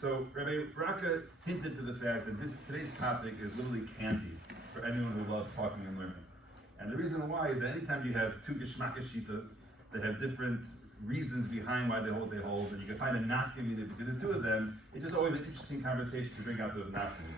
So Rabbi Baraka hinted to the fact that today's topic is literally candy for anyone who loves talking and learning. And the reason why is that anytime you have two geshmakashitas that have different reasons behind why they hold, and you can find a nafkamina between the two of them, it's just always an interesting conversation to bring out those nafkaminas.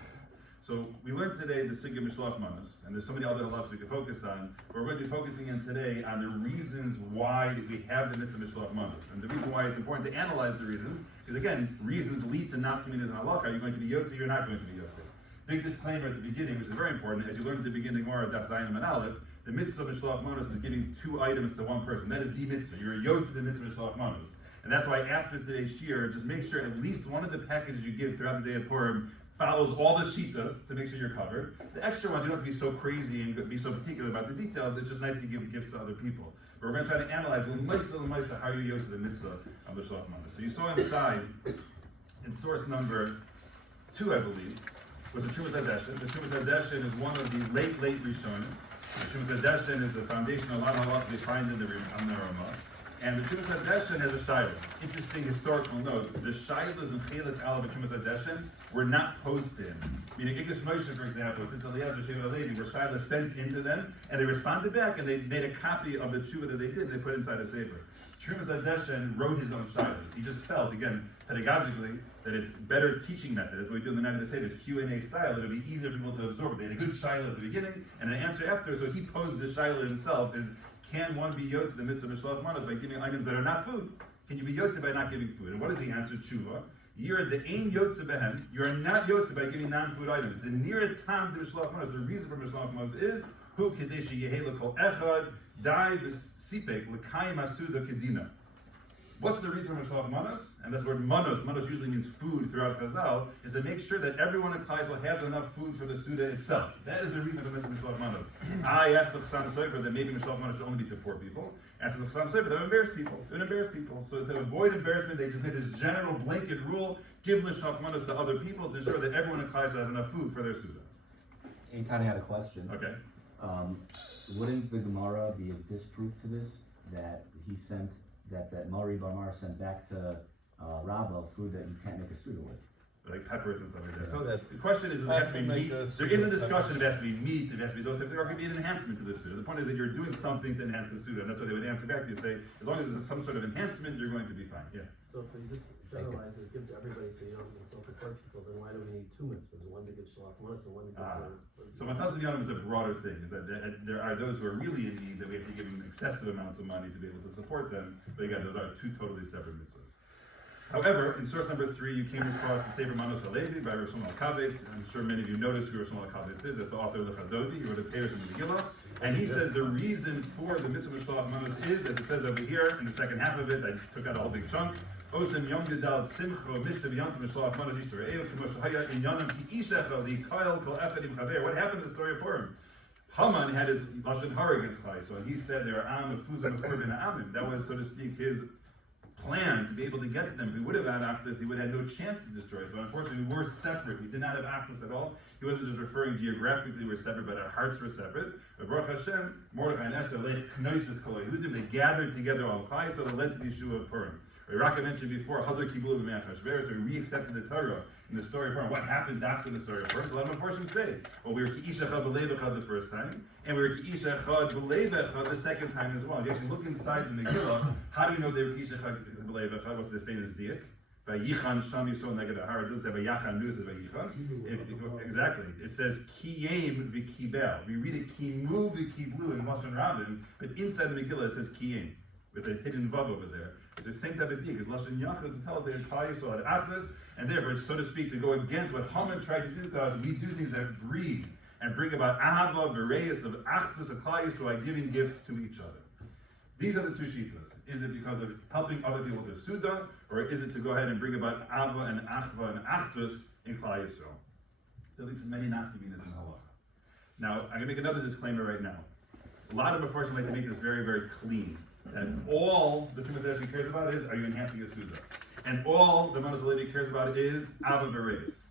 So we learned today the suga Mishloach Manos, and there's so many other halachas we could focus on, but we're going to be focusing in today on the reasons why we have the Mitzvah Mishloach Manos. And the reason why it's important to analyze the reasons, because again, reasons lead to nafkaminas and halacha. Are you going to be yotze, you're not going to be yotze. Big disclaimer at the beginning, which is very important, as you learned at the beginning more Daf Zayin and Aleph, the Mitzvah Mishloach Manos is giving two items to one person. That is the Mitzvah. You're a yotze the Mitzvah Mishloach Manos. And that's why after today's shir, just make sure at least one of the packages you give throughout the day of Purim follows all the shitas to make sure you're covered. The extra ones, you don't have to be so crazy and be so particular about the details. It's just nice to give gifts to other people. But we're going to try to analyze how you use the mitzvah of the Mishloach Manos. So you saw inside, in source number 2, I believe, was the Trumas Hadeshin. The Trumas Hadeshin is one of the late Rishonim. The Trumas Hadeshin is the foundation of a lot of halachas we find in the Ramah. And the Trumas Hadeshin has a shayla. Interesting historical note: the shaylas in Chelik Aleph Trumas Hadeshin were not posted. Meaning, Igros Moshe, for example, it's Eliezer Sheva Levi, where shaylas sent into them, and they responded back, and they made a copy of the tshuva that they did, and they put it inside a sefer. Trumas Hadeshin wrote his own shaylas. He just felt, again, pedagogically, that it's better teaching method. That's what we do in the night of the Seder, Q&A style. It'll be easier for people to absorb it. They had a good shayla at the beginning, and an answer after, so he posed the shayla himself is, can one be yotze the mitzvah Mishloach Manos by giving items that are not food? Can you be yotze by not giving food? And what is the answer? Tshuva. You're the ain yotze behem. You are not yotze by giving non-food items. The near time to Mishloach Manos, the reason for Mishloach Manos is hu kadeshi yehela kol echad dai v'sipek l'kayim asuda kedina. What's the reason for Mishloach Manos? And that's where Manos usually means food throughout Chazal, is to make sure that everyone in Klal Yisrael has enough food for the Suda itself. That is the reason for Mishloach Manos. I asked the Chassam Sofer that maybe Mishloach Manos should only be to poor people. Asked the Chassam Sofer that would embarrass people. It would embarrass people. So to avoid embarrassment, they just made this general blanket rule, give Mishloach Manos to other people to ensure that everyone in Klal Yisrael has enough food for their Suda. Eitan had a question. Okay. Wouldn't the Gemara be a disproof to this, that he sent that Mari Barmar sent back to Rabbi food that you can't make a suda with? Like peppers and stuff like that. Yeah. So the question is, does it have to be meat? There is a discussion if it has to be meat, if it has to be those types of things, or it could be an enhancement to the Suda. The point is that you're doing something to enhance the Suda, and that's what they would answer back to you, say, as long as there's some sort of enhancement, you're going to be fine. Yeah. So if we just generalize it, give to everybody so you don't insult the poor people, then why do we need 2 mitzvahs? One to give Shalach Manos and one to give So Matas V'Yanim is a broader thing, is that there are those who are really in need that we have to give them excessive amounts of money to be able to support them, but again, those are 2 totally separate mitzvahs. However, in source number 3, you came across the Sefer Manos Halevi by Rosh Hashanah. I'm sure many of you noticed who Rosh Hashanah is. That's the author of Lechadodi. He wrote a Peiros in the Megillah. And he says the reason for the mitzvah Mishloach Manos is, as it says over here, in the second half of it, I took out a whole big chunk, Osem Yom Gedal Simcho Mishtav Yom Mishloach Manos Yishtoreo K'mo Shahaya In Yonam Ki Ishecha Li Kayal Kol Echad Im Chaver. What happened in the story of Purim? Haman had his Lashon Hara against Klal, so he said there are Am Mefuzah Mefur Ben Amim. That was, so to speak, his plan to be able to get to them. If he would have had Achdus, he would have had no chance to destroy it. So unfortunately, we were separate. We did not have Achdus at all. He wasn't just referring geographically, we're separate, but our hearts were separate. But Baruch Hashem, Mordechai and Esther, Lech Knoises Kol Yehudim, they gathered together all Klal, so they led to the Yeshua of Purim. Raka mentioned before, Hadar Kibulu B'Me'ach Hashverosh, so we re-accepted the Torah in the story of Purim. What happened after the story of Purim? So a lot of unfortunate say, well, we were Ki Isha Chad B'Leivecha the first time, and we were Ki Isha Chad B'Leivecha the second time as well. If you actually look inside the Megillah, how do you know they were Ki Isha Chad B'Leivecha? What's the famous diak? Vayichan Sham Yisrael Neged Ahar. It doesn't say Vayachan Nu, it says Vayichan. Exactly. It says Kiyem V'Kibel. We read it Kimu V'Kiblu in Lashon Rabin, but inside the Megillah it says Kiyem, with a hidden vav over there. It's the same type of deal, because Lashon Yachid to tell us that Klal Yisrael had Achdus, and therefore, so to speak, to go against what Haman tried to do to us, we do things that breed and bring about Ahava, V'Reis of Achdus of Klal Yisrael by giving gifts to each other. These are the 2 shittas. Is it because of helping other people to Suda, or is it to go ahead and bring about Ava and Achva and Achdus in Klal Yisrael? There leads to many nafkaminas in halacha. Now, I'm going to make another disclaimer right now. A lot of Mefarshim like to make this very, very clean. And all the Trumas Hadeshin cares about is, are you enhancing a Suda? And all the Manos Halevi cares about is, Ava V'Reis.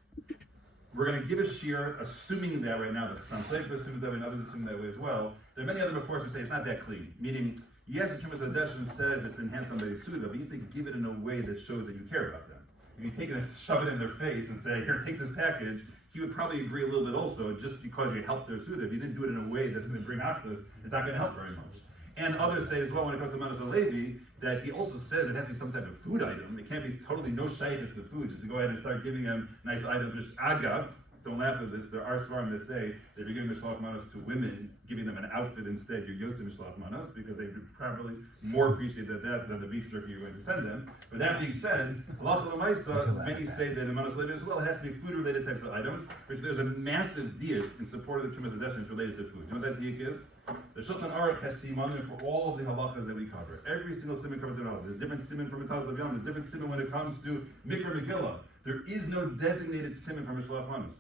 We're going to give a shir, assuming that right now, the Chassam Sofer assumes that way, and others assume that way as well. There are many other Mefarshim who say it's not that clean. Meaning, yes, the Trumas Hadeshin says it's to enhance somebody's Suda, but you have to give it in a way that shows that you care about them. if you take it and shove it in their face and say, here, take this package, he would probably agree a little bit also, just because you helped their suda. If you didn't do it in a way that's going to bring achdus, it's not going to help very much. And others say as well, when it comes to Manos Levi, that he also says it has to be some type of food item. It can't be totally no shaykhs to food, just to go ahead and start giving him nice items, which agav, don't laugh at this, there are svarim that say that if you're giving Mishloach Manos to women, giving them an outfit instead, you're Yotze Mishloach Manos, because they probably more appreciate that than the beef jerky you're going to send them. But that being said, halacha l'maisa, many say that in Manos Levi as well, it has to be food-related types of items, which there's a massive diak in support of the Trumas Hadeshin related to food. You know what that diak is? The Shulchan Aruch has simanim for all of the halachas that we cover. Every single siman covers the halachas. There's a different siman for Mitalas Leviam, there's a different siman when it comes to Mikor Megillah. There is no designated siman for Mishloach Manos.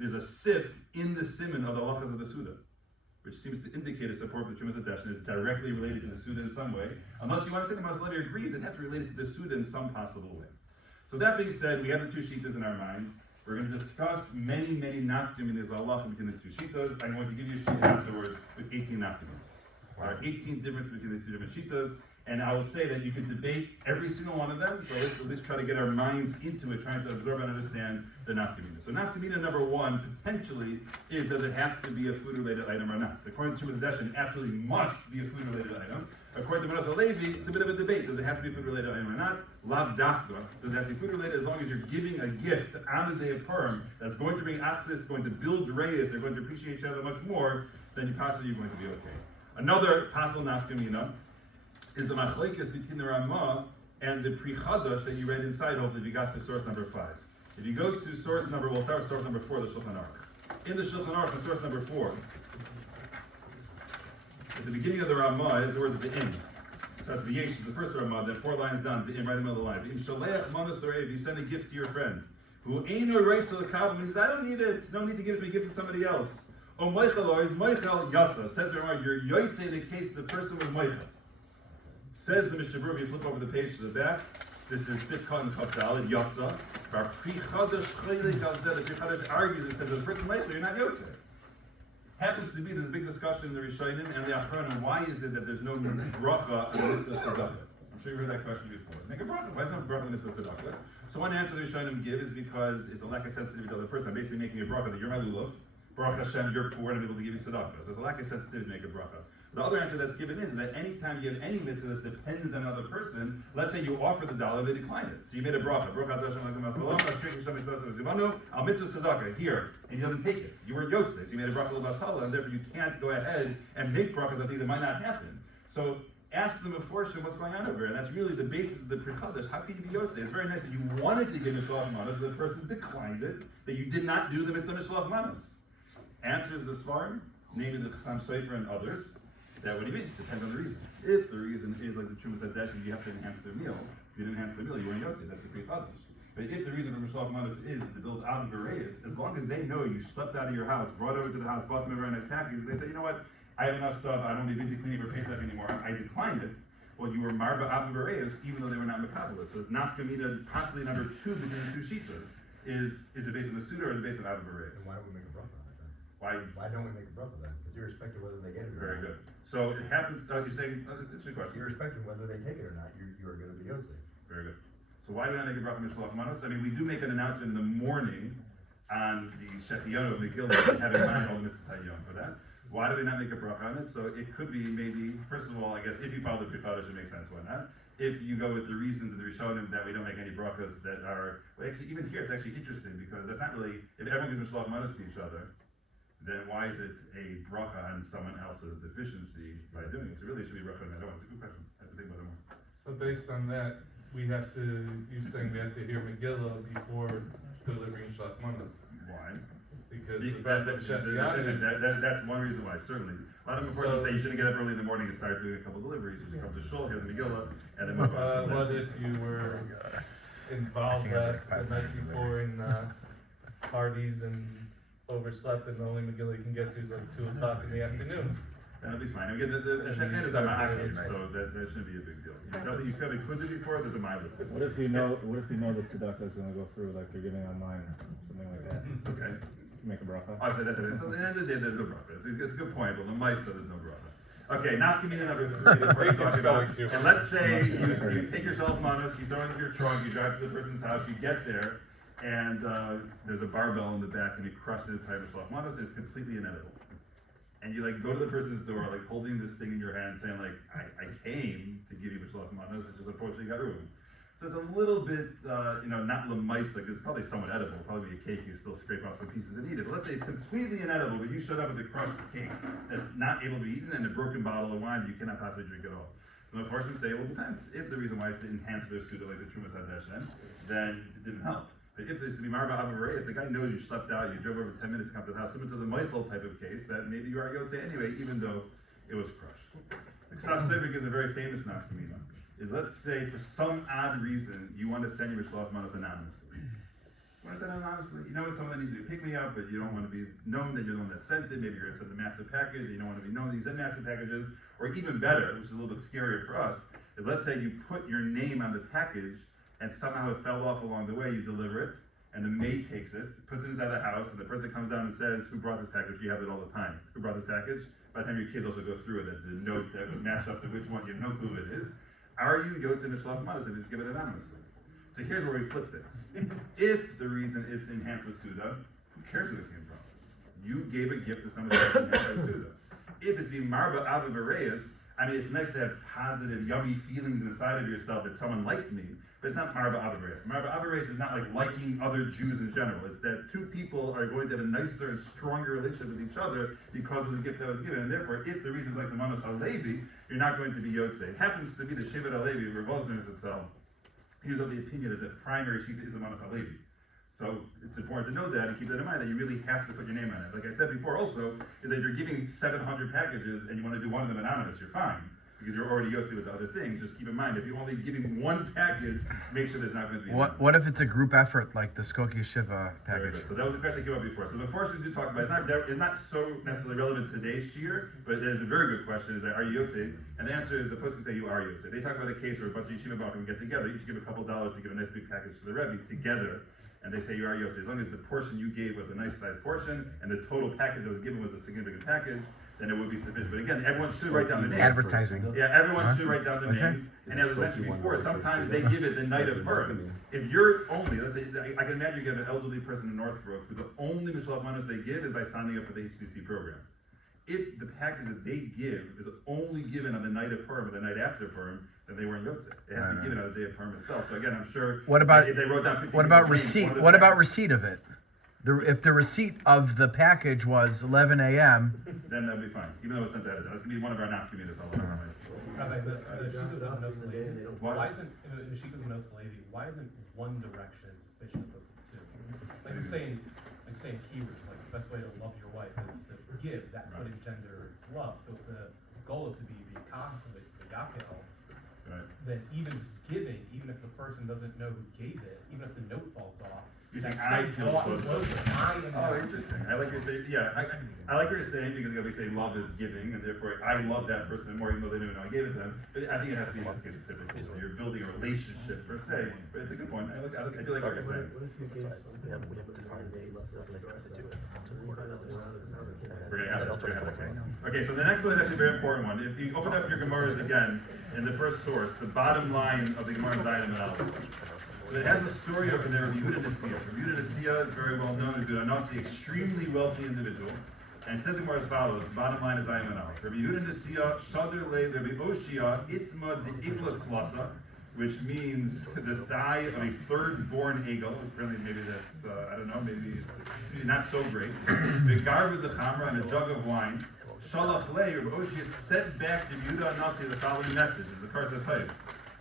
It is a sif in the siman of the halachas of the Suda, which seems to indicate a support for the Trumas Hadeshin is directly related to the Suda in some way. Unless you want to say the Manos Levi agrees, it has to be related to the Suda in some possible way. So that being said, we have the two shittas in our minds. We're going to discuss many nafkim in his halacha between the two shittas. I'm going to give you a sheet afterwards with 18 nafkims. There are 18 differences between the two different shittas. And I will say that you can debate every single one of them, but let's at least try to get our minds into it, trying to absorb and understand the nafkamina. So nafkamina number one, potentially, is does it have to be a food-related item or not? According to Trumas Hadeshin, it absolutely must be a food-related item. According to Manos Levi, it's a bit of a debate. Does it have to be a food-related item or not? Lav dafka. Does it have to be food-related as long as you're giving a gift on the day of Purim that's going to bring achdus, going to build reyes, they're going to appreciate each other much more, then you possibly you're going to be okay. Another possible nafkamina is the machlekes between the Ramah and the Pri Chadash that you read inside, hopefully, if you got to source number 5. If you go to source number, we'll start with source number 4, the Shulchan Aruch. In the Shulchan Aruch, in source number 4, at the beginning of the Ramah, it is the word V'im. So it's V'yesh, the first Ramah, then 4 lines down, V'im, right in the middle of the line. V'im Shaleach Manos Orei, if you send a gift to your friend, who ain't no right to the Kabbal, he says, I don't need it, no need to give it to me, give it to somebody else. O Moichel is Moichel Yatza, says the Ramah, you're Yotze in the case the person was Moichel. Says the Mishnah Berurah, if you flip over the page to the back, this is Sifkat and Chavdal, Yotza. Bar Pri Chadash Chaylik Al Zeh, the Pri Chadash argues and says, the person Moichel, you're not Yotze. Happens to be, there's a big discussion in the Rishonim and the Achronim, why is it that there's no bracha on the Mitzvah Tzedakah? I'm sure you heard that question before. Make a bracha. Why is there no bracha on the Mitzvah Tzedakah? So one answer the Rishonim give is because it's a lack of sensitivity to the other person. I'm basically making a bracha that you're my lulav, Baruch Hashem, you're poor and I'm able to give you tzedakah. So there's a lack of sensitivity to make a bracha. The other answer that's given is that anytime you have any mitzvah that's dependent on another person, let's say you offer the dollar, they decline it. So you made a bracha. I'll mitzvah tzedakah here, and he doesn't take it. You were Yotze, so you made a bracha about Kallah, and therefore you can't go ahead and make brachas that might not happen. So ask them beforehand what's going on over here, and that's really the basis of the Pri Chadash. How can you be Yotze? It's very nice that you wanted to give Mishloach Manos, but the person declined it, that you did not do the mitzvah Mishloach Manos. Answers the Svarim, namely the Chassam Sofer and others, that what do you mean? Depends on the reason. If the reason is like the Trumas Hadeshin, you have to enhance the meal. If you didn't enhance the meal, you weren't Yotze. That's the Pri Chadash. But if the reason for Mishloach Manos is to build out of Bereis, as long as they know you slept out of your house, brought over to the house, bought them a very nice package, they say, you know what, I have enough stuff, I don't want to be busy cleaning for Pesach anymore, I declined it. Well, you were marba out of Bereis, even though they were not mekabelit. So it's nafkamina, possibly number 2 between the two shittas. Is it based on the Suda or is it based on out of Bereis? And why don't we make a bracha on it then? Why don't we make a bracha then? Because irrespective of whether they get it or Very not. good. So it happens, you're saying, it's a question. Irrespective of whether they take it or not, you are going to be Yotze. Very good. So why did I make a bracha Mishloach Manos? I mean, we do make an announcement in the morning on the Shechiyon of Megillah, we have in mind all the mitzvahs Hayom for that. Why do we not make a bracha on it? So it could be maybe, first of all, I guess if you follow the Pri Chadash, it makes sense, why not? If you go with the reasons of the Rishonim that we don't make any brachas that are, well actually even here it's actually interesting because that's not really, if everyone gives Mishloach Manos to each other, then why is it a bracha on someone else's deficiency by doing it? So really it should be a bracha on that. It's a good question. I have to think about it more. So based on that, we have to, you're saying we have to hear Megillah before delivering Mishloach Manos. Why? Because that's one reason why, certainly. A lot of them say you shouldn't get up early in the morning and start doing a couple deliveries. You should come to Shul, hear the Megillah, and then move on. What if you were involved the night before in parties and overslept and the only Megillah you can get to is like 2 o'clock in the afternoon? That'll be fine. Again, the Shechem is a ma'akim, so that shouldn't be a big deal. You probably could do before, there's a mileage. What if you know that tzedakah is going to go through, like you're giving online or something like that? Okay. Make a bracha. I said that today. So at the end of the day, there's no bracha. It's a good point, but the Maisa, there's no bracha. Okay, nafkamina number 3 that we're talking about. Spelling too. And let's say you take yourself Manos, you throw it in your trunk, you drive to the person's house, you get there, and there's a barbell in the back, and you crush the entire Mishloach Manos, and it's completely inedible. And you like go to the person's door, like holding this thing in your hand, saying like, I came to give you Mishloach Manos, it just unfortunately got ruined. So it's a little bit, not lemaisa, because it's probably somewhat edible. Probably a cake, you still scrape off some pieces and eat it. But let's say it's completely inedible, but you showed up with a crushed cake that's not able to be eaten and a broken bottle of wine that you cannot possibly drink at all. So unfortunately, say, well, it depends. If the reason why is to enhance their suda, like the Trumas Hadeshen, then it didn't help. But if it's to be marba avareis, the guy knows you slept out, you drove over 10 minutes to come to the house, similar to the Michael type of case, that maybe you are yotze anyway, even though it was crushed. The Ksav Sefer gives a very famous nafkamina. Is let's say for some odd reason you want to send your Mishloach Manos anonymously. You want to send it anonymously? You know it's someone that needs to pick me up, but you don't want to be known that you're the one that sent it. Maybe you're going to send a massive package, you don't want to be known that you send massive packages. Or even better, which is a little bit scarier for us, is let's say you put your name on the package and somehow it fell off along the way, you deliver it, and the maid takes it, puts it inside the house, and the person comes down and says, who brought this package? You have it all the time. Who brought this package? By the time your kids also go through it, that the note that was matched up to which one, you have no clue who it is. Are you yotze Mishloach Manos if you give it anonymously? So here's where we flip things. If the reason is to enhance the suda, who cares who it came from? You gave a gift to somebody else to enhance the suda. If it's the marba avareis, I mean, it's nice to have positive, yummy feelings inside of yourself that someone liked me, but it's not marba avareis. Marba avareis is not like liking other Jews in general. It's that two people are going to have a nicer and stronger relationship with each other because of the gift that was given. And therefore, if the reason is like the Manos Halevi, you're not going to be yotze. It happens to be the Shevet Halevi, Rav Wosner's itself. He was of the opinion that the primary sheet is the Manos Halevi. So it's important to know that and keep that in mind, that you really have to put your name on it. Like I said before also, is that you're giving 700 packages and you want to do one of them anonymous, you're fine. Because you're already yotze with the other things. Just keep in mind, if you're only giving one package, make sure there's not going to be What if it's a group effort like the Skokie Shiva Very package? good. So that was a question that came up before. So the first we do talk about, it's not so necessarily relevant to today's year, but it is a very good question, is that are you yotze? And the answer is the person can say you are yotze. They talk about a case where a bunch of yeshiva bachrim get together, each give a couple dollars to give a nice big package to the Rebbe together, and they say you are yotze. As long as the portion you gave was a nice sized portion, and the total package that was given was a significant package, then it would be sufficient. But again, everyone should write down the names. Advertising. Yeah, everyone should write down the What's that? names. And as was mentioned before, sometimes they give it the night of birth. If you're only, let's say, I can imagine you have an elderly person in Northbrook who the only Mishloach Manos they give is by signing up for the HTC program. If the package that they give is only given on the night of Purim or the night after Purim, then they weren't yotze. It has to be given on the day of Purim itself. So again, I'm sure What about if they wrote down 15 what about people's names, receipt? one of the What about packets- receipt of it? If the receipt of the package was 11 a.m. Then that'd be fine. Even though it's not that, that's gonna be one of our nafkamina. Rabbi, the Sheet of the Manos in the day and they don't- Why isn't, in the Sheet of the Manos Levi, why isn't one direction sufficient for two? Like you're saying keywords, like the best way to love your wife is to give, that putting gender is love. So if the goal is to be the Yaakov, Right. then even just giving, even if the person doesn't know who gave it, even if the note falls off. You're saying that's I still feel closer. closer. I am. Oh, interesting. I like your saying. Yeah, I like what you're saying because we say love is giving, and therefore I love that person more, even though they don't know I gave it to them. But I think it has to be in this case specifically. So you're building a relationship per se. But it's a good point. I do like what you're saying. What if you gave something else and they left it like the rest of it? And you find out they're out of town, they can't- We're gonna have that case. Okay, so the next one is actually a very important one. If you open up your Gemaras again in the first source, the bottom line of the Gemara is Zayin and Aleph. It has a story over there of Yehuda Nesiya. Yehuda Nesiya is very well known as a Nasi, extremely wealthy individual. And it says the Gemara as follows, the bottom line is Zayin and Aleph. Rabbi Yehuda Nesiya, Shadr Le, Rabbi Oshia, Itma de Igla Tlasa, which means the thigh of a third-born eagle. Apparently, maybe that's, I don't know, maybe it's not so great. The garb with the chamra and a jug of wine. Shalach Le, Rabbi Oshia sent back to Yehuda Nasi the following message, as the Karsa type.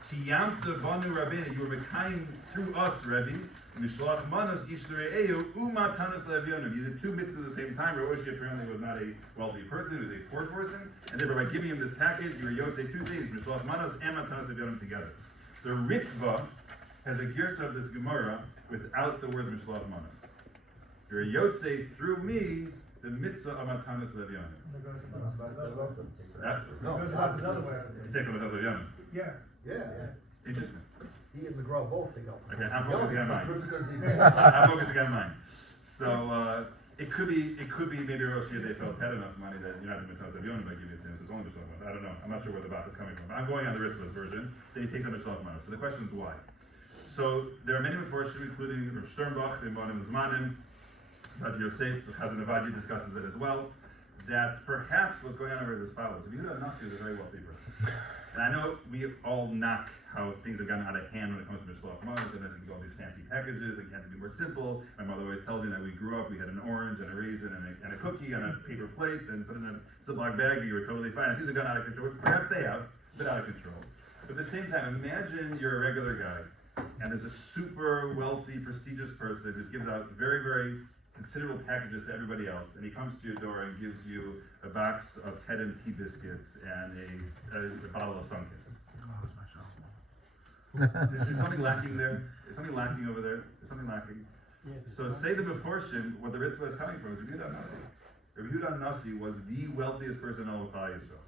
Kiyamta banu Rabbeinu, you were Mekayim through us, Rebbe. Mishloach Manos ishlere'eu umatanos le'avyonim. You did two mitzvahs at the same time. Roshi apparently was not a wealthy person; he was a poor person, and therefore by giving him this package, you were yosei two things: Mishloach Manos and matanos le'avyonim together. The Mitzvah has a girsa of this Gemara without the word Mishloach Manos. You're a yosei through me, the mitzvah of matanos le'avyonim. No, It takes matanos le'avyonim. yeah. Interesting. He and the girl both take up. Okay, I'm focusing on mine. Professor Detail. I'm focusing on mine. So It could be maybe Rosh Hashanah they felt had enough money that you're not the Mishloach Manos by giving it to him, so it's only Mishloach Manos. I don't know. I'm not sure where the Bach is coming from. I'm going on the Ritzvah's version. Then he takes on Mishloach Manos. So the question is why. So there are many Meforshim, including Rav Sternbach, Rimbonim Zmanim, Rabbi Yosef, Chazon Avadi discusses it as well. That perhaps what's going on over is as follows. If you go to Nasi, is a very wealthy person. And I know we all knock how things have gotten out of hand when it comes to Mishloach Manos, and as you go all these fancy packages, it can't be more simple. My mother always tells me that we grew up, we had an orange and a raisin and a cookie on a paper plate, and put it in a Ziploc bag, and you were totally fine. And things have gone out of control, which perhaps they have, but out of control. But at the same time, imagine you're a regular guy, and there's a super wealthy, prestigious person who gives out very, very considerable packages to everybody else, and he comes to your door and gives you a box of Kedem tea biscuits and a bottle of Sunkist. Is something lacking there? Is something lacking over there? Is something lacking? So say the Meforshim, what the Ritzvah is coming from is Rabbi Yehuda Nasi. Rabbi Yehuda Nasi was the wealthiest person in all of Kallah Yisrael.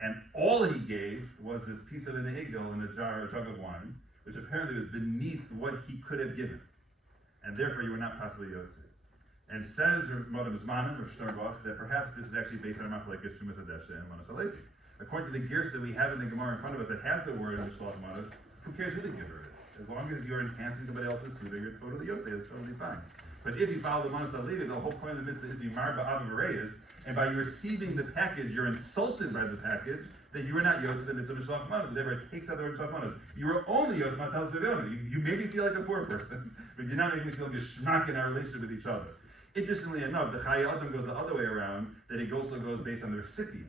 And all he gave was this piece of an egel and a jug of wine, which apparently was beneath what he could have given. And therefore you were not possibly Yotzei. And says Modem Zmanim, Rav Sternbach, that perhaps this is actually based on a machlekes Trumas Hadesha and Manos Alefi. According to the gears that we have in the Gemara in front of us that has the word Mishloach Manos, who cares who the giver is? As long as you're enhancing somebody else's suga, you're totally Yotzei, it's totally fine. But if you follow the Manos Alefi, the whole point of the mitzvah is Yimar Ba'av Areyes, and by you receiving the package, you're insulted by the package, that you are not Yotzei, the mitzvah Mishloach Manos. Therefore, it takes out the word Mishloach Manos. You are only Yotzei Matal Seviyonu. You made me feel like a poor person, but you're not making me feel geschmack in our relationship with each other. Interestingly enough, the Chai Adam goes the other way around, that it also goes based on the recipient.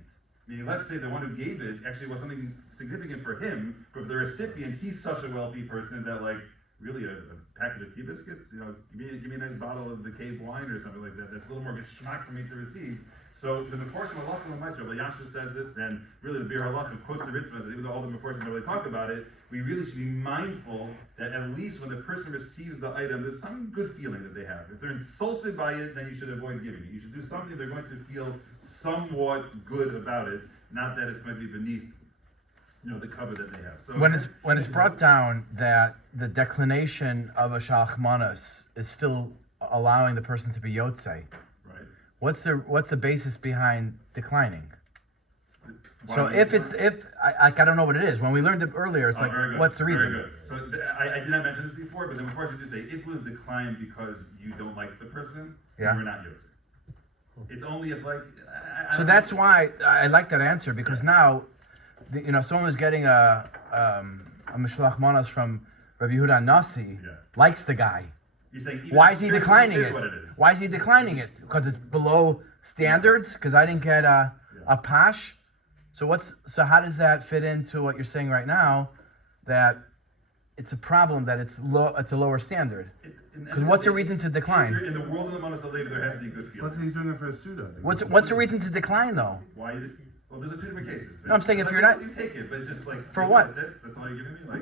Meaning, let's say the one who gave it actually was something significant for him, but for the recipient, he's such a wealthy person that, like, really a package of tea biscuits, give me a nice bottle of the cave wine or something like that. That's a little more geschmack for me to receive. So the Meforshim Halacha L'Maaseh, Rabbi Yasher says this, and really the Bir Halacha quotes the Ritzvah, even though all the Meforshim don't really talk about it, we really should be mindful that at least when the person receives the item, there's some good feeling that they have. If they're insulted by it, then you should avoid giving it. You should do something they're going to feel somewhat good about it, not that it's going to be beneath, the cover that they have. So When it's brought down that the declination of a Shalach Manos is still allowing the person to be Yotzei, right. what's the basis behind declining? Why So do if I don't know what it is. When we learned it earlier, it's like, very good. what's the reason? Very good. So I did not mention this before, but then before I do say, if it was declined because you don't like the person, Yeah. you're not Yotzei. It's only if like. I So don't that's know. why I like that answer, because now, someone who's getting a Mishloach Manos from Rabbi Yehuda Nasi, Yeah. likes the guy. You're saying even- Why is he here's- declining here's it? what it is. Why is he declining it? Because it's below standards? Because I didn't get a pash? So how does that fit into what you're saying right now, that it's a problem that it's a lower standard? Because what's the reason to decline? In the world of the Manos Alevi, there has to be good feelings. What's he doing it for a suda? What's the reason to decline though? Why? Well, there's two different cases. No, I'm saying if Let's you're say not- you take it, but just like For what? That's it. That's all you're giving me. Like.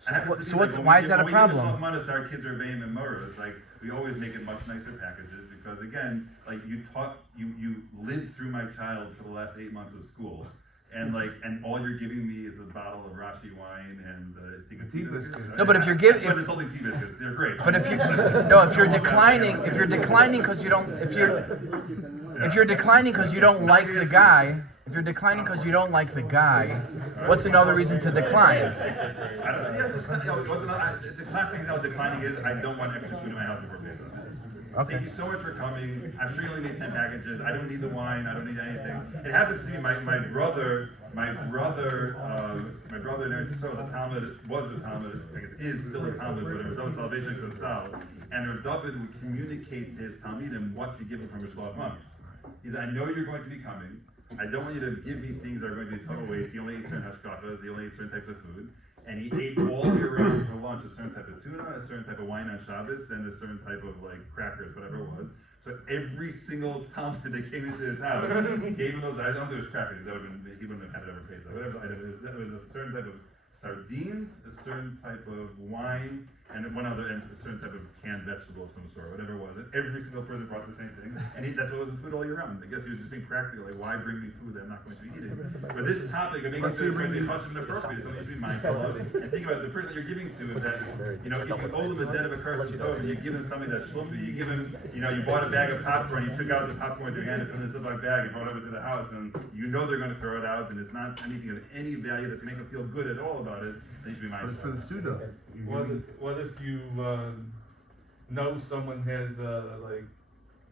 So I have to what- see, so like, what's- when why we is give- that a when we give problem? Mishloach Manos to our kids or Bayim and Murrahs, like we always make it much nicer packages because again, like you lived through my child for the last 8 months of school. And all you're giving me is a bottle of Rashi wine and I think a tea biscuits. No, but if you're but insulting tea biscuits, they're great. But if you're declining because you don't like the guy, what's another reason to decline? The classic example of declining is I don't want extra food in my house before Pesach. Okay. Thank you so much for coming. I'm sure you only made 10 packages. I don't need the wine. I don't need anything. It happens to me. My brother in Eretz Yisrael was a Talmud. I guess is still a Talmud, but it was Salvation Tzal. And Rav David would communicate to his Talmidim what to give him from Mishloach Manos. He said, I know you're going to be coming. I don't want you to give me things that are going to be total waste. He only ate certain hashkafas. He only ate certain types of food. And he ate all year round for lunch a certain type of tuna, a certain type of wine on Shabbos, and a certain type of crackers, whatever it was. So every single Talmud that came into his house gave him those. I don't know if there was crackers. He wouldn't have had it ever faced. Whatever item it was a certain type of sardines, a certain type of wine, and one other, and a certain type of canned vegetable of some sort, whatever it was. And every single person brought the same thing, and that's what was his food all year round. I guess he was just being practical, like, why bring me food that I'm not going to be eating? But this topic, I mean, it's going to be chashuv and appropriate. It's something you should be mindful of. And think about it, the person you're giving to is that, you know, if you owe them the debt of a person tov, and you give them something that's shlumpy, you give him, you know, you bought a bag of popcorn, you took out the popcorn with your hand and put it in a Ziploc bag and brought it over to the house, and you know they're going to throw it out, and it's not anything of any value that's going to make them feel good at all about it, then you should be mindful. But it's for the suda. What if you know someone has like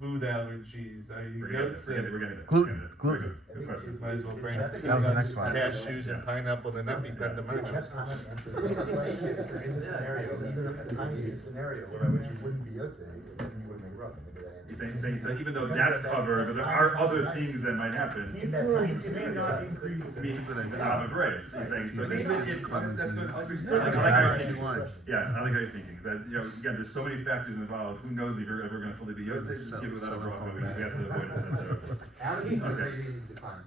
food allergies? Are you We're getting good? it, we're getting it. Gluten, We're gluten. getting it. Good question. Might as well bring That was the next one. cashews and pineapple and not be pandemonium. There is a scenario, even a tiny scenario where which you wouldn't be Yotze, then you wouldn't be rough. Maybe that You're answers. saying, so even though that's covered, but there are other things that might happen. In that tiny scenario. I mean, the race. He's saying, so even if, that's good, I like how you're thinking. Yeah, I like how you're thinking. That, you know, again, there's so many factors involved. Who knows if you're ever going to fully be Yotze? Just give it without a bracha. We have to avoid it. Allergies is a Okay. great reason to decline.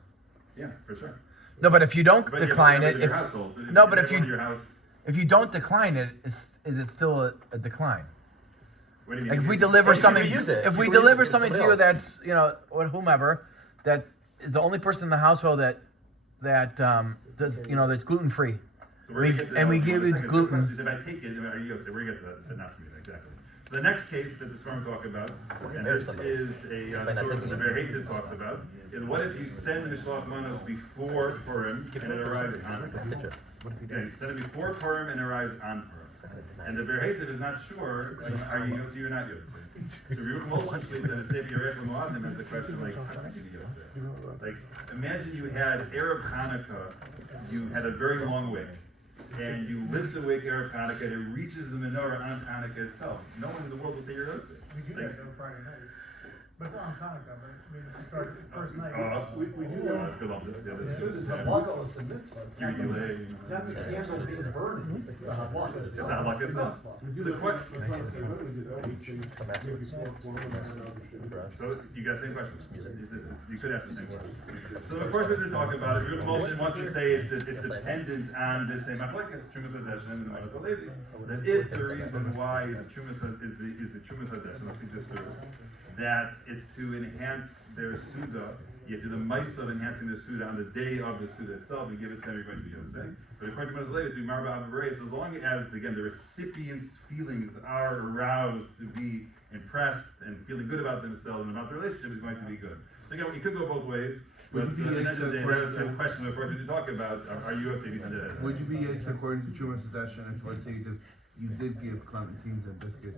Yeah, for sure. No, but if you don't But you have decline to it, live in if, your household. So no, but if everyone you- in your house, if you don't decline it, is it still a decline? what do you mean? Like if we deliver something, reuse it. if You we reuse it, deliver give it something to somebody you else. that's, you know, or whomever, that is the only person in the household that does, you know, that's gluten free. So we're gonna We- get to and that we in a give you second. So gluten. the question is, if I take it, are you Yotze? We're gonna get to that, but not for me, exactly. So the next case that this firm talk about, and marry this somebody. is a By not source taking that the it. Berhated talks about, is what if you send the Mishloach Manos before Purim and it arrives on Purim? Yeah, you send it before Purim and it arrives on Purim. And the Berhated is not sure, are you Yotze or not Yotze? So Yeruch Moshe Shlit and the Sefer Yerech Moadim has the question, like, how could you be Yotze? Like, imagine you had Erev Hanukkah, you had a very long wick, and you lit the wick Erev Hanukkah, and it reaches the menorah on Hanukkah itself. No one in the world will say you're Yotze. We do Like, that on Friday night, but it's on Hanukkah, but I mean, if we start the first night. we do that. That's good on this, yeah, that's Truth is, true. Habakkuk is a mitzvah. It's You not the- delay. It's not the candle being burned, it's the Habakkuk. It's the halakha itself. So the So you got the same question. You could ask the same question. So the first thing to talk about is Yeruch Moshe wants to say is that it's dependent on this same machlekes, Trumas Hadeshen and Manos Alevi. That if the reason why is the Trumas Hadeshen, let's think this through, that it's to enhance their suga. You do the mice of enhancing their suda on the day of the suda itself and give it to them, you're going to be Yotze. But according to Manos Alevi, it's to be Marba Avaray. So as long as, again, the recipient's feelings are aroused to be impressed and feeling good about themselves and about the relationship, is going to be good. So again, you could go both ways. But at the end of the day, there's a question, of course, we need to talk about, are you Yotze if you send it as Would you be Yates according to Trumas Hadeshen if, let's say, you did give clementines and biscuits?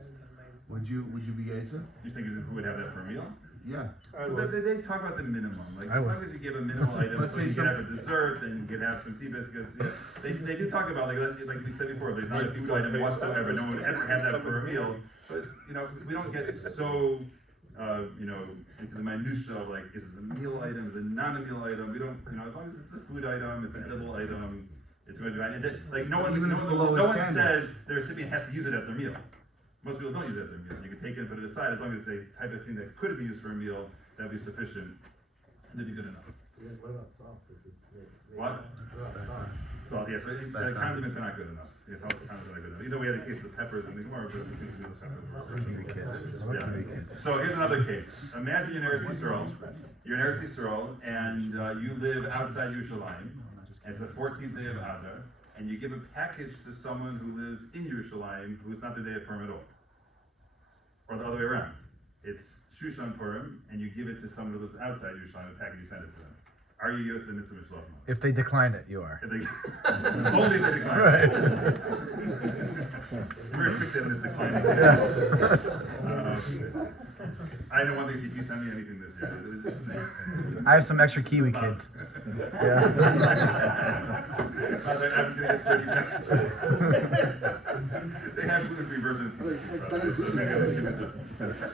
Would you be Yates? You think who would have that for a meal? Yeah. So they talk about the minimum. Like I as would. long as you give a minimal item, Let's so say you can some- have a dessert and you can have some tea biscuits. Yeah. They did talk about like we said before, there's not a food item whatsoever. No one would ever have that for a meal. But you know, we don't get so you know, into the minutia of like, is it a meal item, is it not a meal item? We don't, you know, as long as it's a food item, it's an edible item, it's going to be fine. And like no one, Even no if it's one, below no its one standard. says the recipient has to use it at their meal. Most people don't use it at their meal. You can take it and put it aside as long as it's a type of thing that could be used for a meal. That'd be sufficient. And that'd be good enough. Yeah, what about salt? If it's What? What about salt? So yeah, so the condiments are not good enough. Yes, all the condiments are not good enough. Either way, the case of the peppers and the more, but it seems to be the peppers. Yeah. So here's another case. Imagine you're in Eretz Yisrael. You're in Eretz Yisrael, and you live outside Yerushalayim. And it's the 14th day of Adar, and you give a package to someone who lives in Yerushalayim who is not their day of Purim at all, or the other way around. It's Shushan Purim, and you give it to someone who lives outside Yerushalayim. The package you send it to them. Are you Yotze the Mitzvah Mishloach? If they decline it, you are. If they, only if they decline. Right. We're fixated on this declining. I know one thing, if you send me anything this year. I have some extra Kiwi kids. I'm gonna get 30 minutes. They have gluten-free version of TV, so maybe I'll just give it this.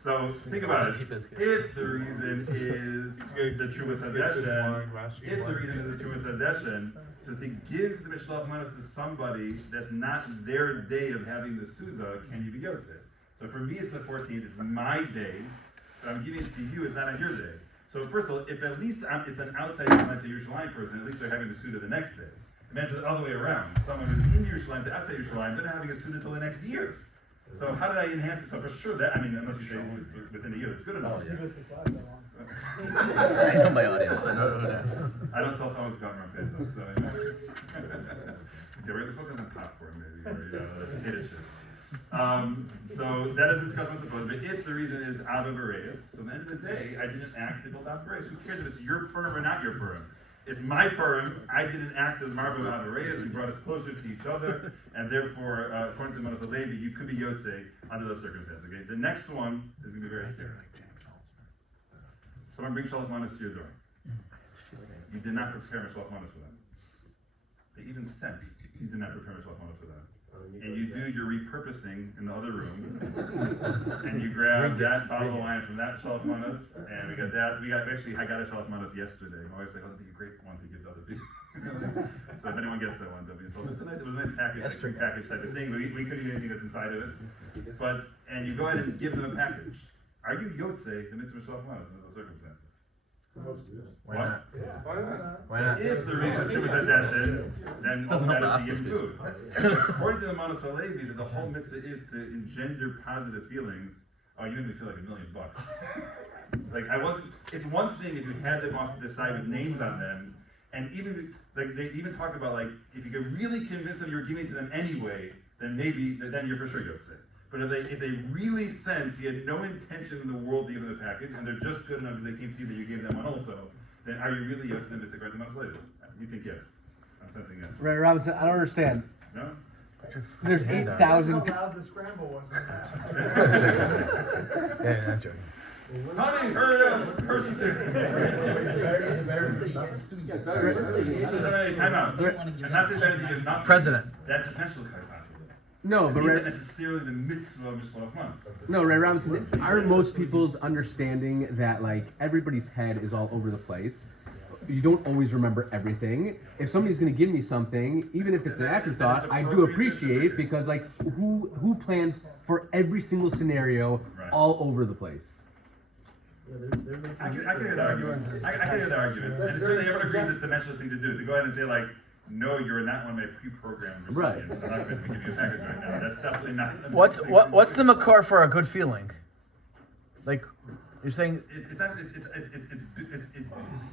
So think about it. If the reason is the Trumas Hadeshen, if the reason is the Trumas Hadeshen, so to give the Mishloach Manos to somebody that's not their day of having the suda, can you be Yotze? So for me, it's the 14th. It's my day, but I'm giving it to you. It's not on your day. So first of all, if at least it's an outside Yerushalayim person, at least they're having the suda the next day. Imagine the other way around. Someone who's in Yerushalayim to outside Yerushalayim, they're not having a suda until the next year. So how did I enhance it? So for sure that, I mean, unless you say it's within a year, that's good enough. You guys could last that long. I know my audience. I know who it is. I don't sell phones government pesos, so. Okay, let's focus on popcorn maybe, or potato chips. So that is the discussion with the book. But if the reason is Ava Bereis, so at the end of the day, I didn't act to build Ava Bereis. Who cares if it's your Purim or not your Purim? It's my Purim. I didn't act as Marva Ava Bereis. We brought us closer to each other, and therefore, according to Manos Levi, you could be Yotzei under those circumstances. Okay. The next one is going to be very scary. Someone brings Shalach Manos to your door. You did not prepare Mishloach Manos for them. They even sense you did not prepare Mishloach Manos for them. And you do your repurposing in the other room, and you grab that bottle of wine from that Shalach Manos, and we got that. I got a Shalach Manos yesterday. My wife's like, "Oh, that'd be a great one to give to other people." So if anyone gets that one, don't be insulted. It was a nice package, like a package type of thing. But we couldn't eat anything that's inside of it. And you go ahead and give them a package. Are you Yotzei the Mitzvah Shalach Manos under those circumstances? Why not? Why So not? if the reason is Shumas Hadeshin, then all Doesn't that help is to give the food. According to the Manos Levi, that the whole mitzvah is to engender positive feelings. Oh, you made me feel like $1 million. Like I wasn't. It's one thing if you had them off to the side with names on them, and even like they even talk about like if you could really convince them you're giving it to them anyway, then maybe then you're for sure Yotzei. But if they really sense he had no intention in the world to give them a package, and they're just good enough because they came to you that you gave them one also, then are you really Yotzei them? It's a great amount later. You think yes? I'm sensing yes. Ray Robinson, I don't understand. No. There's 8,000. How loud the scramble was in that. Yeah, I'm joking. Honey, Hershey's time out. I'm not saying better than you. Not President. That just mentioned possibly. No, but He's Ray, not necessarily the mitzvah of Mishloach Manos. No, Ray Robinson, aren't most people's understanding that like everybody's head is all over the place? You don't always remember everything. If somebody's gonna give me something, even if it's an afterthought, I do appreciate because like who plans for every single scenario all over the place? I can hear the argument. I can hear the argument. And certainly everyone agrees it's the mental thing to do. To go ahead and say like, no, you're not one of my pre-programmed recipients. I'm not going to give you a package right now. That's definitely not. What's the Mikor for a good feeling? Like you're saying It's not. It's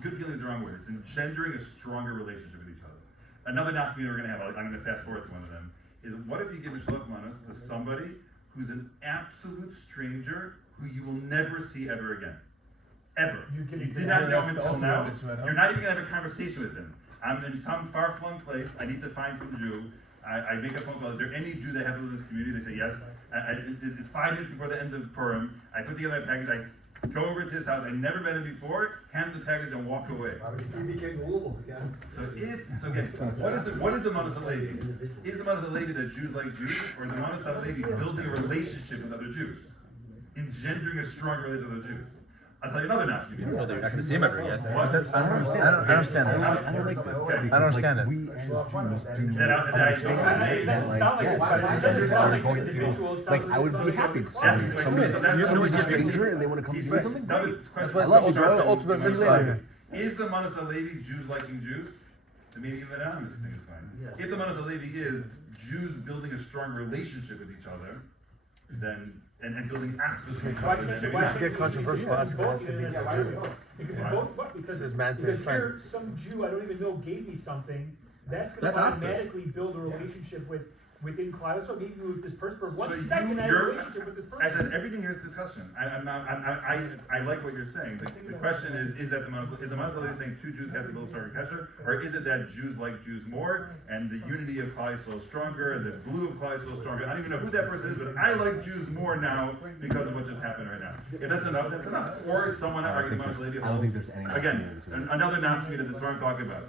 good feelings the wrong word. It's engendering a stronger relationship with each other. Another nafka we're going to have. I'm going to fast forward to one of them. Is what if you give Mishloach Manos to somebody who's an absolute stranger who you will never see ever again, ever. You did not know him until now. You're not even going to have a conversation with him. I'm in some far-flung place. I need to find some Jew. I make a phone call. Is there any Jew that happens in this community? They say yes. It's 5 minutes before the end of Purim. I put together my package. I go over to his house. I never met him before. Hand the package and walk away. So again, what is the Manos Levi? Is the Manos Levi that Jews like Jews, or is the Manos Levi building a relationship with other Jews, engendering a strong relationship with other Jews? I'll tell you another nafka. well, you're not going to see him ever again. What? I don't understand this. I don't like this. I don't understand it. We as Jews do That I don't like I would be happy to see somebody's a stranger and they want to come do something. I love ultimate mitzvah. Is the Manos Levi Jews liking Jews? Then maybe even the anonymous thing is fine. If the Manos Levi is Jews building a strong relationship with each other, then and building activism with each other, then maybe not. Get controversial, ask us to be Because Says man to his if friend. here some Jew I don't even know gave me something, that's gonna That's obvious. automatically build a relationship within Kallah. So maybe with this person for one So second I have a you're- relationship with this I person. said everything here is discussion. I like what you're saying. The question is that the Manos Levi saying two Jews have to build a stronger kesher, or is it that Jews like Jews more, and the unity of Kallah is stronger, and the glue of Kallah is stronger? I don't even know who that person is, but I like Jews more now because of what just happened right now. If that's enough, that's enough. Or someone arguing the Manos Levi I don't think there's any. again, another nafka that this is what I'm talking about.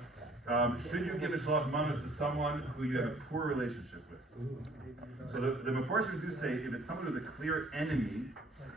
Should you give a Mishloach Manos to someone who you have a poor relationship with? So the Mefarshim do say if it's someone who's a clear enemy,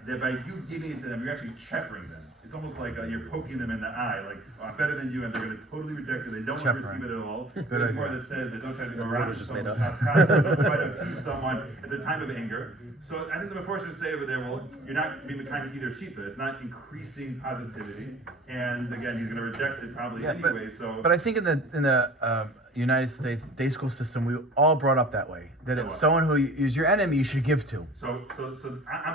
that by you giving it to them, you're actually checkering them. it's almost like you're poking them in the eye, like, I'm better than you, and they're gonna totally reject it, they don't want to Shepherd. receive it at all. Good There's idea. more that says they don't try to go The around word was just made someone, up. don't try to appease someone at the time of anger. So I think the Meforshim say over there, well, you're not being kind of either shita, it's not increasing positivity, and again, he's gonna reject it probably Yeah, anyway, so. But I think in the United States day school system, we all brought up that way, that Oh, it's wow. someone who is your enemy you should give to. So I'm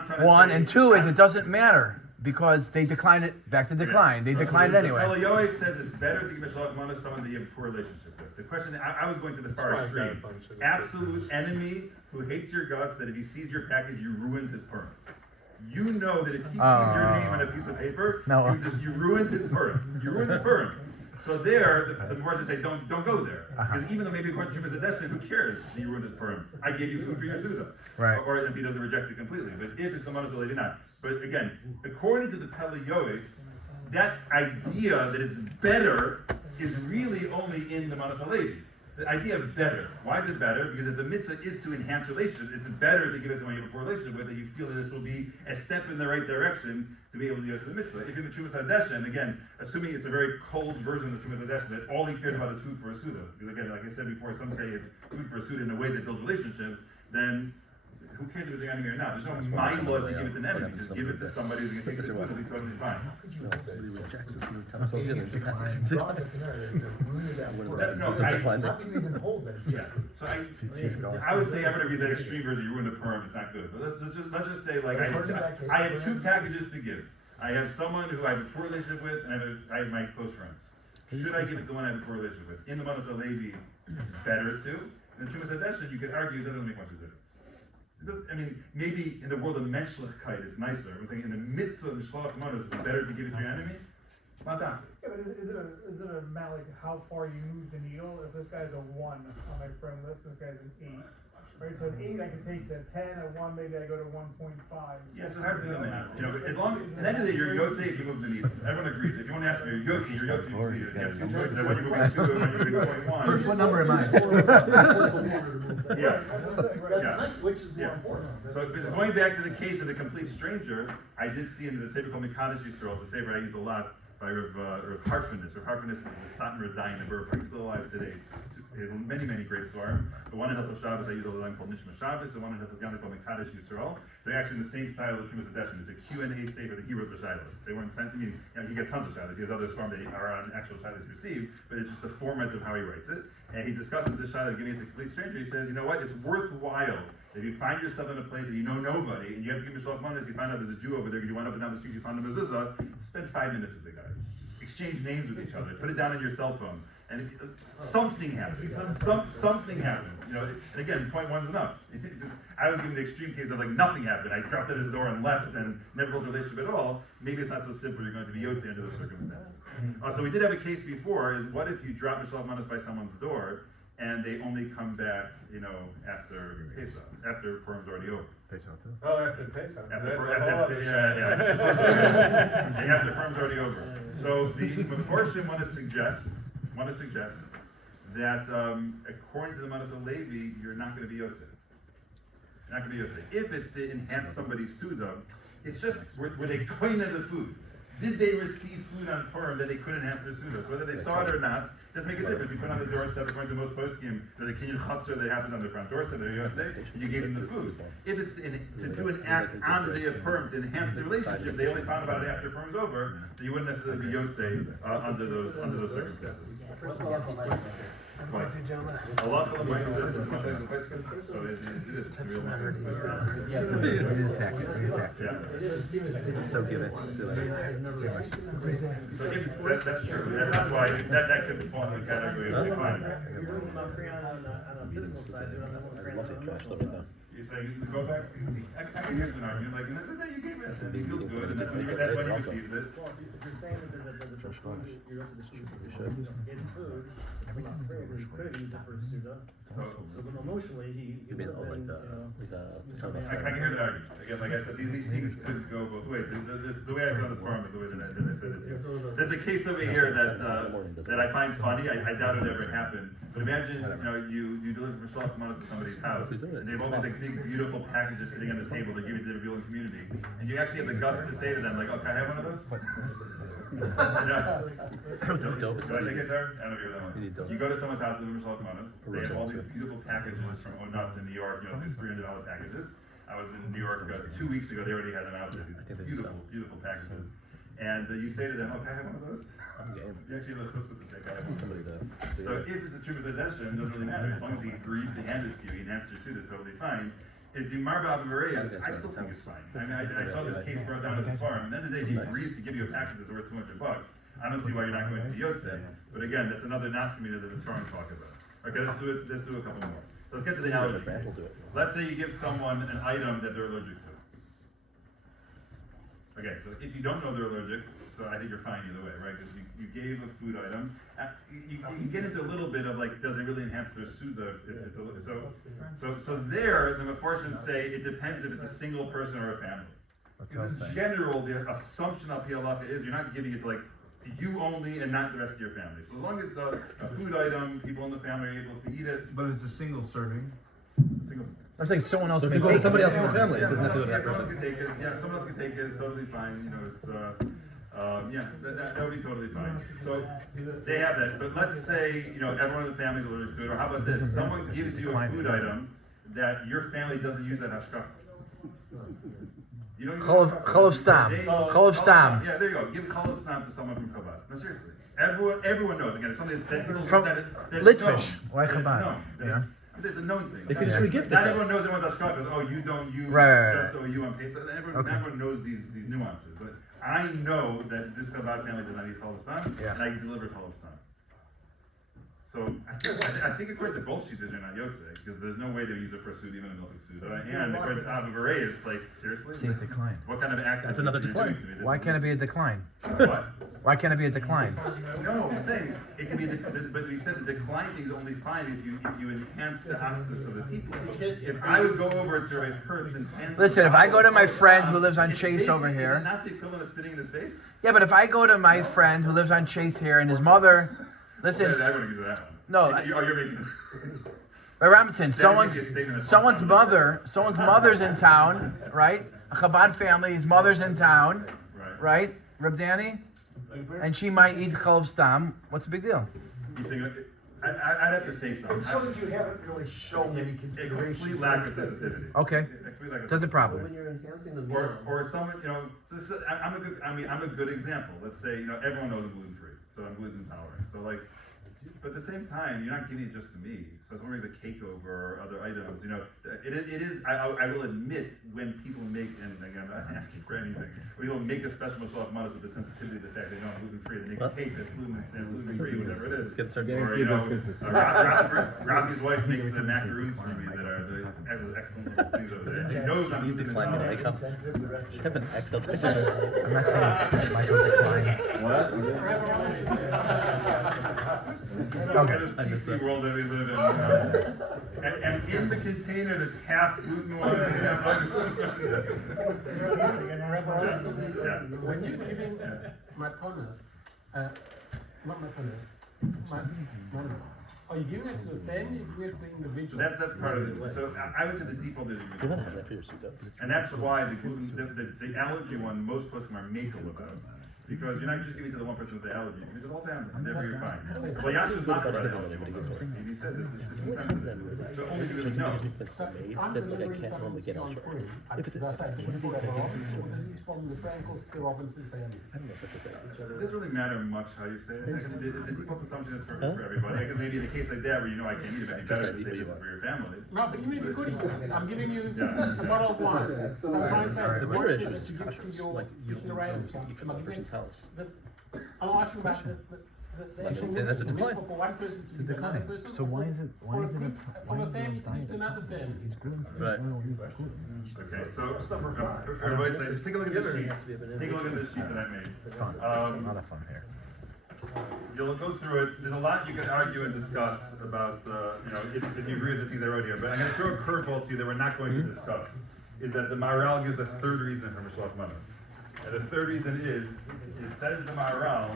trying to One say. and two is it doesn't matter because they decline it back to decline. They decline it anyway. Kallah says it's better to give Mishloach Manos someone that you have a poor relationship with. The question, I was going to the far That's why I got a extreme. bunch of Absolute enemy who hates your guts, that if he sees your package, you ruined his perm. You know that if he sees your name on a piece of paper, No. you ruined his perm. You ruined his perm. So there, the Meforshim say, don't go there. Because even though maybe according to him as a destination, who cares that you ruined his perm? I gave you food for your suga. Right. Or if he doesn't reject it completely. But if it's the Manos, maybe not. But again, according to the Kallah, that idea that it's better is really only in the Manos Alevi. The idea of better. Why is it better? Because if the mitzvah is to enhance relationships, it's better to give it someone you have a poor relationship with, that you feel that this will be a step in the right direction to be able to go to the mitzvah. If you're the Chumas Hadeshen, again, assuming it's a very cold version of the Chumas Hadeshen, that all he cares about is food for a suda. Because again, like I said before, some say it's food for a suda in a way that builds relationships, then who cares if it's an enemy or not? There's no my law to give it to an enemy. Just give it to somebody who's going to take the food and be totally fine. Broad the scenario, is to ruin that word. No, Not to even hold that, it's Yeah, just. so I would say everybody that extreme version, you ruin the perm, it's not good. But let's just say like I have two packages to give. I have someone who I have a poor relationship with, and I have my close friends. Should I give it to the one I have a poor relationship with? In the Manos Alevi, it's better to. In the Chumas Hadeshen, you could argue it doesn't make much of a difference. I mean, maybe in the world of Mishloach it's nicer. I'm thinking in the Mitzvah of Mishloach Manos, is it better to give it to your enemy? Not that. Yeah, but is it a matter like how far you move the needle? If this guy's a 1 on my friend list, this guy's an 8. Right, so an 8 I can take to 10, at 1 maybe I go to 1.5. Yes, it's hard to do the math. You know, as long at the end of the day, you're Yotzei if you move the needle. Everyone agrees. If you want to ask me, you're Yotzei. You have two choices. When you're moving 2 and when you're moving 1. First, what number am I? Yeah. That's what I'm saying, right? Yeah. Which is more Yeah. important? So going back to the case of the complete stranger, I did see in the Sefer called Mikadosh Yisrael, it's a Sefer I use a lot, by Rav Harfinis. Rav Harfinis is the Satan Radai in the Burr Park. He's still alive today. He has many, many great svarim. The one in Hilchos Shabbos I use all the time called Nishma Shabbos. The one in Hilchos Gana called Mikadosh Yisrael. They're actually in the same style of the Chumas Hadeshen. It's a Q&A Sefer that he wrote the Shilas. They weren't sent to me. You know, he gets tons of Shilas. He has other svarim that are on actual Shilas received, but it's just the format of how he writes it. And he discusses this Shilas, giving it to the complete stranger. He says, you know what? It's worthwhile. If you find yourself in a place that you know nobody, and you have to give Mishloach Manos, you find out there's a Jew over there, because you went up and down the street, you found a mezuzah, spend 5 minutes with the guy. Exchange names with each other. Put it down on your cell phone. And if something happened. Something happened. You know, and again, point 1 is enough. I was given the extreme case of like nothing happened. I dropped at his door and left and never built a relationship at all. Maybe it's not so simple. You're going to be Yotzei under those circumstances. So we did have a case before, is what if you drop Mishloach Manos by someone's door and they only come back, you know, after Pesach, after Purim's already over. Oh, after Pesach. That's a whole After other Purim's already over. So the Meforshim want to suggest that according to the Manos Alevi, you're not going to be Yotzei. You're not going to be Yotzei. If it's to enhance somebody's suda, it's just were they koine the food? Did they receive food on Purim that they could enhance their suda? So whether they saw it or not, doesn't make a difference. You put on the doorstep, according to most poskim, there's a kinyan chutzner that happens on the front doorstep, they're Yotzei, and you gave them the food. If it's to do an act on the day of Purim to enhance the relationship, they only found about it after Purim's over, so you wouldn't necessarily be Yotzei under those circumstances. Allah says it's much better. So it is a real matter. So give it. So that's true. That's why that could fall in the category of decline. You're not free on a physical side, you're not free on the emotional side. You're saying, go back, I can hear an argument, like, no, you gave it, and he feels good, and that's when he received it. Well, if you're saying that the food, you're also in food, it's not free, but you could have used it for a suda. So emotionally, he would have been, I can hear that argument. Again, like I said, these things could go both ways. The way I said on this farm is the way that I said it. There's a case over here that I find funny. I doubt it ever happened. But imagine, you deliver Mishloach Manos to somebody's house, and they have all these like big, beautiful packages sitting on the table. They give it to the people in the community, and you you actually have the guts to say to them, like, oh, can I have one of those? Dope. So I think it's her. I don't know if you're that You one. need dope. You go to someone's house in Mishloach Manos. They have all these Original. beautiful packages from Nuts in New York. You know, these $300 packages. I was in New York 2 weeks ago. They already had them out there. These I think they beautiful, sell. beautiful packages. And you say to them, oh, can I have one of those? I'm game. You actually let's put the check out. Somebody to. So if it's a true suggestion, it doesn't really matter. As long as he agrees to hand it to you, he hands it to you, that's totally fine. If you marvel out Bereas, I still think it's fine. I mean, I saw this case brought down to this farm, and then the day he agrees to give you a package that's worth $200. I don't see why you're not going to be Yarchei. But again, that's another nafkamina that this farm talk about. Okay, let's do it. Let's do a couple more. Let's get to the allergy case. Let's say you give someone an item that they're allergic to. Okay, so if you don't know they're allergic, so I think you're fine either way, right? Because you gave a food item. You can get into a little bit of like, does it really enhance their suga? So there, the Meforshim say it depends if it's a single person or a family. Because in general, the assumption of halacha is you're not giving it to like you only and not the rest of your family. So as long as it's a food item, people in the family are able to eat it. But it's a single serving. Single. I'm saying someone else So may if you go take to somebody it. else in the family, it Yeah, doesn't have to go to that someone else person. can take it. Yeah, someone else can take it. It's totally fine. You know, it's yeah, that would be totally fine. So they have that. But let's say everyone in the family is allergic to it. Or how about this? Someone gives you a food item that your family doesn't use that hashkach. You don't use Chol of stam. Chol of stam. Yeah, there you go. Give chol of stam to someone from Chabad. No, seriously. Everyone knows. Again, it's something that people From that it's Litvish. known. Why That it's Chabad? known. That Yeah. It's a known thing. They could just re-gift it, Not though. everyone knows everyone's hashkach. Oh, you don't use Right. just OU on Pesach. Everyone knows these nuances. But I know that this Chabad family does not eat chol of stam, Yeah. and I deliver chol of stam. So I think according to both sheeters, you're not Yarchei, because there's no way they use it for a suit, even a milking suit. And according to Avi Bereas, like seriously, See a decline. what kind of act? That's another is this you're decline. doing to me? This Why is- can't it be a decline? What? Why can't it be a decline? No, I'm saying it can be, but we said the decline thing is only fine if you enhance the actus of the people. If I would go over to Rabbi Kurtz and enhance. Listen, if I go to my friend who lives on it's Chase over basically- here- Is it not the equivalent of spitting in his face? Yeah, but if I go to my friend who lives on Chase here and his mother, Okay, listen, I wouldn't give you that one. No, You're making. Ray Robinson, That someone's may be a statement of someone's self-confidence. mother's in town, right? A Chabad family, his mother's in town, Right. right? Reb Danny, and she might eat chol of stam. What's the big deal? You think I'd have to say something. As long as you haven't really shown any A consideration. complete lack of sensitivity. Okay, A complete lack of that's a problem. When you're enhancing the meal. Or someone, I'm a good example. Let's say, everyone knows I'm gluten free, so I'm gluten intolerant. So like, but at the same time, you're not giving it just to me. So someone brings a cake over or other items, it is, I will admit when people make, and again, I'm not asking for anything, when people make a special Mishloach Manos with the sensitivity of the fact they know I'm gluten free, they make a cake that's gluten free, whatever it is. Or, Rafi's wife makes the macaroons for me that are the excellent little things over there. And she knows I'm He's gluten declining intolerant. makeup. Just have an Excel. I'm not saying Michael decline. Okay, this PC world that we live in. And in the container, there's half gluten one and half ungluten. When you're giving matonas, not matonas, manos, are you giving it to the family or giving it to the individual? That's part of it. So I would say the default is You're gonna have that for your suga. and that's why the gluten, the allergy one, most poskim are makel about. Because you're not just giving it to the one person with the allergy, you give it to the whole family, and therefore you're fine. Well, Yashu's not about allergy, and he says it's insensitive. So only if you really know. So I'm delivering something to on free. If it's a- Does that should be better off, or is it from the Frankos to Robinson family? I don't know such a thing. It doesn't really matter much how you say it. The default assumption is for everybody. Because maybe in a case like that where I can't eat it, it'd be better to say this is for your family. No, but even if you could, I'm giving you Yeah. a bottle of wine. So I'm trying to say, The what bigger is issue it is to give to conscious. your, Like, you your don't items? eat from other person's house. I'm asking about the actual And that's a mitzvah decline. for one person to It's a another decline. person. So why is it From a family to another family. Right. Okay, so everybody say, just take a look at this sheet. Take a look at this sheet that I made. Fun. A lot of fun here. You'll go through it. There's a lot you can argue and discuss about, if you agree with the things I wrote here. But I'm going to throw a curveball to you that we're not going to discuss. Is that the Maharal gives a third reason for Mishloach Manos. And the third reason is, it says the Maharal,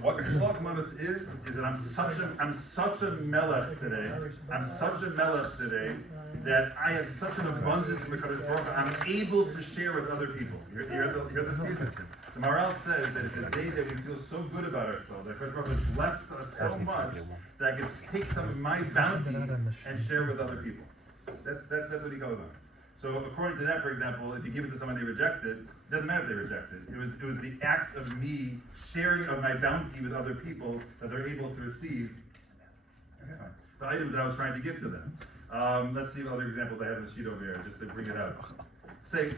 what Mishloach Manos is that I'm such a melech today. I'm such a melech today that I have such an abundance from the Kadosh Baruch Hu, I'm able to share with other people. You hear this piece? The Maharal says that it's a day that we feel so good about ourselves. That Kadosh Baruch Hu has blessed us so much that I can take some of my bounty and share with other people. That's what he goes on. So according to that, for example, if you give it to someone they reject it, it doesn't matter if they reject it. It was the act of me sharing of my bounty with other people that they're able to receive the items that I was trying to give to them. Let's see what other examples I have on the sheet over here, just to bring it up. Say,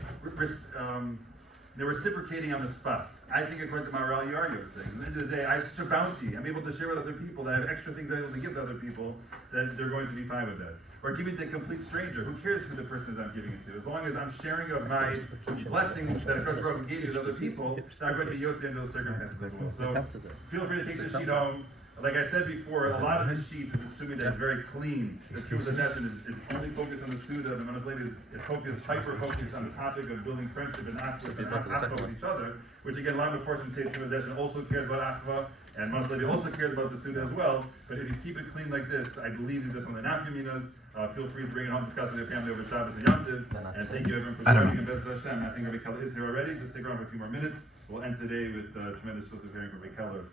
reciprocating on the spot. I think according to Maharal, you are Yarchei. At the end of the day, I have such a bounty. I'm able to share with other people, that I have extra things I'm able to give to other people, that they're going to be fine with that. Or giving it to a complete stranger. Who cares who the person is I'm giving it to? As long as I'm sharing of my blessings that Akash Baruch Hu gave you with other people, then I'm going to be Yarchei in those circumstances as well. So feel free to take this sheet home. Like I said before, a lot of this sheet is assuming that it's very clean. The truth of the session is only focused on the suga. The Manos is hyper-focused on the topic of building friendship and achva with each other, which again, a lot of Mepharshim say truth of the session also cares about achva, and Manos also cares about the suga as well. But if you keep it clean like this, I believe these are some of the nafkaminas. Feel free to bring it home, discuss with your family over Shabbos and Yom Tov. And thank you everyone for joining in B'ezras Hashem. I think Rabbi Kallah is here already. Just stick around for a few more minutes. We'll end today with tremendous source of hearing from Rabbi Kallah.